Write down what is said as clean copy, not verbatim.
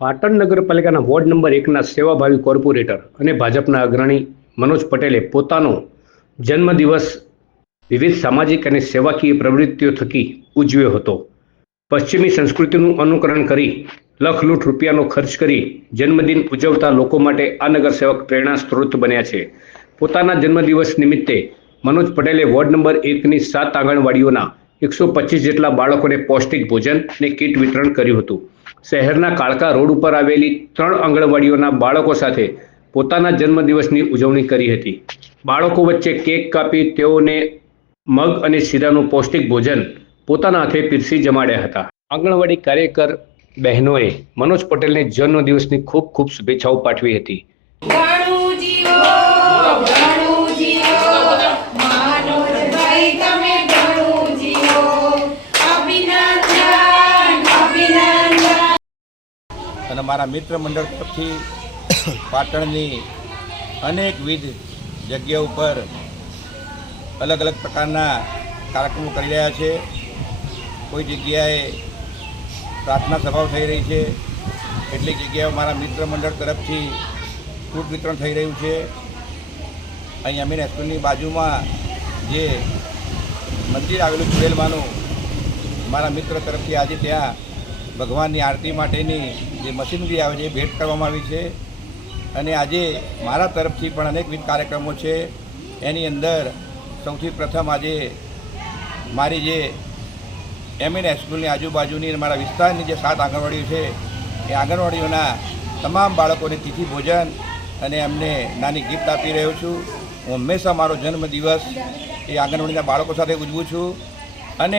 પાટણ નગરપાલિકાના ward number 1ના સેવાભાવી corporator અને ભાજપના અગ્રણી મનોજ પટેલે પોતાનો જન્મદિવસ વિવિધ સામાજિક અને સેવાકીય પ્રવૃત્તિઓ થકી ઉજવ્યો હતો। પશ્ચિમી સંસ્કૃતિનું અનુકરણ કરી લખ-લૂંટ રૂપિયાનો ખર્ચ કરી જન્મદિન ઉજવતા લોકો માટે આ નગરસેવક પ્રેરણા સ્ત્રોત બન્યા છે। પોતાના જન્મદિવસ નિમિત્તે મનોજ પટેલે વોર્ડ નંબર 1ની 7 આંગણવાડીઓના 125 જેટલા બાળકોને પૌષ્ટિક ભોજન અને કીટ વિતરણ કર્યું હતું। શહેરના કાળકા રોડ ઉપર આવેલી 3 આંગણવાડીઓના બાળકો સાથે પોતાના જન્મદિવસની ઉજવણી કરી હતી। બાળકો વચ્ચે કેક કાપી તેઓને મગ અને શીરાનું પૌષ્ટિક ભોજન પોતાના હાથે પીરસી જમાડ્યા હતા। આંગણવાડી કાર્યકર બહેનોએ મનોજ પટેલને જન્મદિવસની ખૂબ ખૂબ શુભેચ્છાઓ પાઠવી હતી। અને મારા મિત્ર મંડળ તરફથી પાટણની અનેકવિધ જગ્યાઓ ઉપર અલગ અલગ પ્રકારના કાર્યક્રમો કરી રહ્યા છે। કોઈ જગ્યાએ પ્રાર્થના સભાઓ થઈ રહી છે, કેટલીક જગ્યાએ મારા મિત્ર મંડળ તરફથી ફ્રૂટ વિતરણ થઈ રહ્યું છે। અહીં અમીન હાઈસ્કૂલની બાજુમાં જે મંદિર આવેલું ચુડેલમાનું મારા મિત્ર તરફથી આજે ત્યાં ભગવાનની આરતી માટેની જે મશીનરી આવે છે એ ભેટ કરવામાં આવી છે। અને આજે મારા તરફથી પણ અનેકવિધ કાર્યક્રમો છે। એની અંદર સૌથી પ્રથમ આજે મારી જે એમએન હાઈસ્કૂલની આજુબાજુની મારા વિસ્તારની જે 7 આંગણવાડીઓ છે એ આંગણવાડીઓના તમામ બાળકોને તિથિ ભોજન અને એમને નાની ગિફ્ટ આપી રહ્યો છું। હું હંમેશા મારો જન્મદિવસ એ આંગણવાડીના બાળકો સાથે ઉજવું છું।